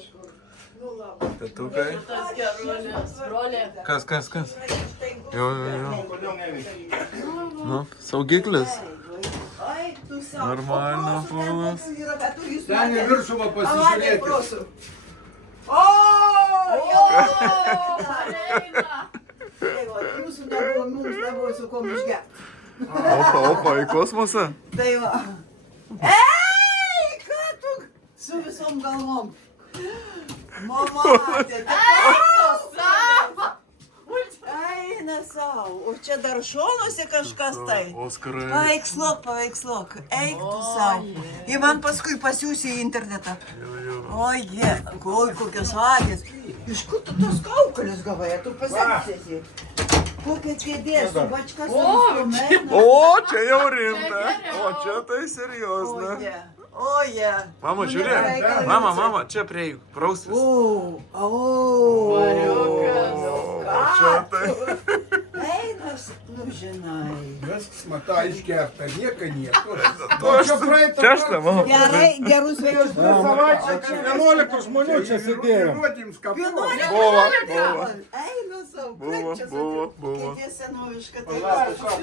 kažkur. Nu, labai. Tatukai. Tas geruolis, brolė. Kas? Jo. Nu, saugiklis. Ai, tu savo. Normально, ponas. Ten į viršų va pasižiūrėkit. O, jo! Pareina. Jūsų nebuvo, mums nebuvo su kuo išgerti. Opa, į kosmosą. Tai va. Ei, ką tu su visom galvom? Mama, eina savo. O čia dar šonuose kažkas tai. Oskarai. Paveikslok. Eik tu savo. Ir man paskui pasiūsi į internetą. Oje, kokios agės. Iš kur tu tos kaukolės gavai? Tu pasakėsi. Kokia kėdė su bačka su instrumentu. O, čia jau rimta. O, čia tai seriozna. Oje. Mama, žiūrėk. Mama, čia prie praustis. Čia tai. Einas, nu žinai. Viskas mata išgerta, nieko. Čia aš tam, mama. Gerai, gerus svečius. Savaitę 11 žmonių čia sėdėjo. Buvo. Eina savo. Buvo. Kėdė senoviška.